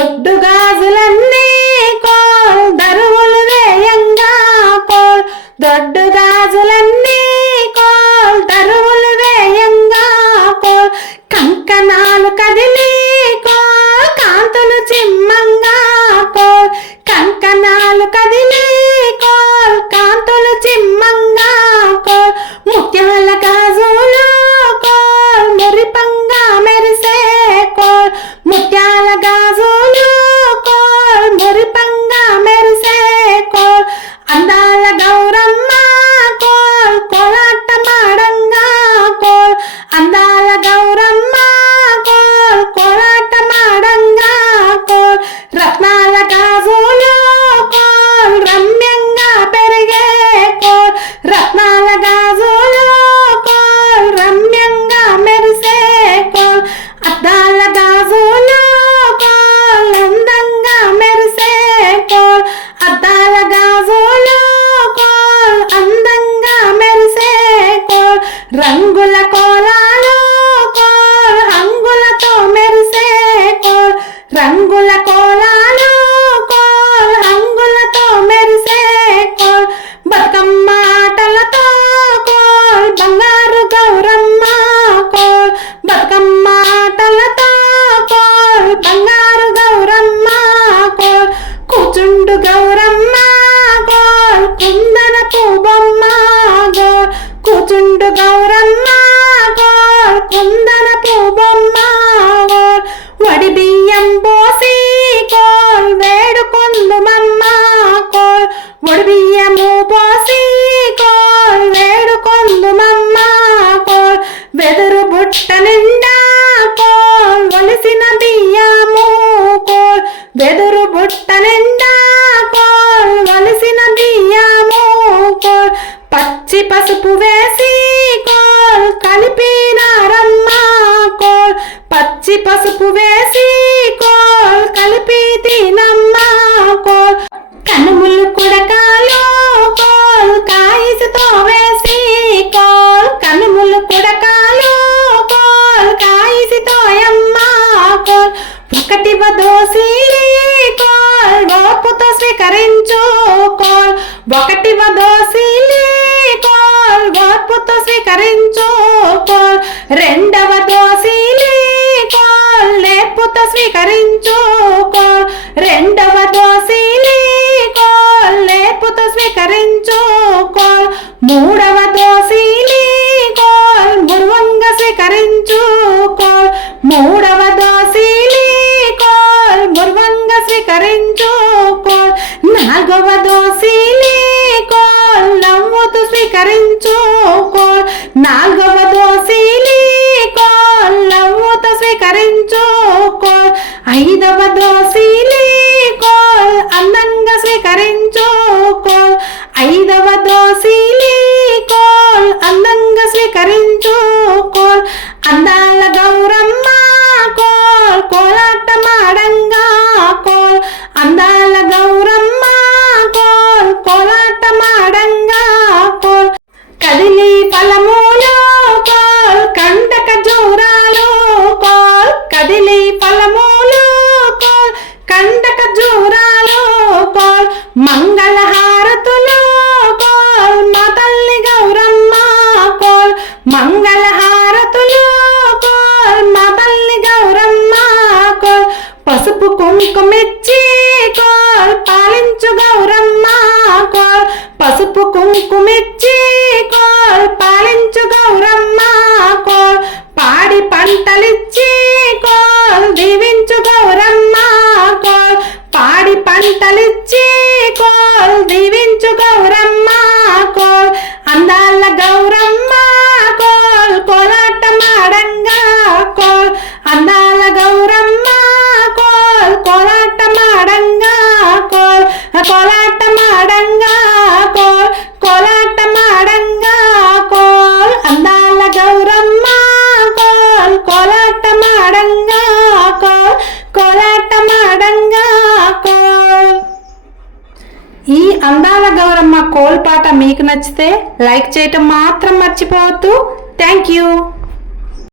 What రంగుల కోలాలో coal హంగులతో మెరిసే కోల్ రంగుల కోలాలో కోల్ హంగులతో మెరిసే కోల్ బతుకమ్మ ఆటలతో కోల్ బంగారు గౌరమ్మ కోల్ బతుకమ్మ ఆటలతో కోల్ బంగారు గౌరమ్మ కోల్ కూచుండు గౌరమ్మ కోల్ కుందన పూ వెదురు బుట్టలెండా కోల్వలసిన బియ్యము పచ్చి పసుపు వేసి కోల్ కలిపినారమ్మ కోల్. పచ్చి పసుపు వేసి కోల్ కొవ్వుతో స్వీకరించు కోల్. ఒకటి దోసిలే కోల్. స్వీకరించు కోల్. రెండవ దోసిలే కోల్. నేర్పుతో స్వీకరించు కోల్. రెండవ దోసిలే కోల్. నేర్పుతో స్వీకరించు కోల్. మూడవ దోసిలే కోల్. గురువంగా స్వీకరించు కోల్. మూడు నాల్గవ దోసిని కోల్లవ్వుతో స్వీకరించు ఐదవ దోసిని కోల్ అందంగా స్వీకరించు అందాల గౌరమ్మ కోల్పాట మీకు నచ్చితే లైక్ చేయటం మాత్రం మర్చిపోవద్దు. Thank you.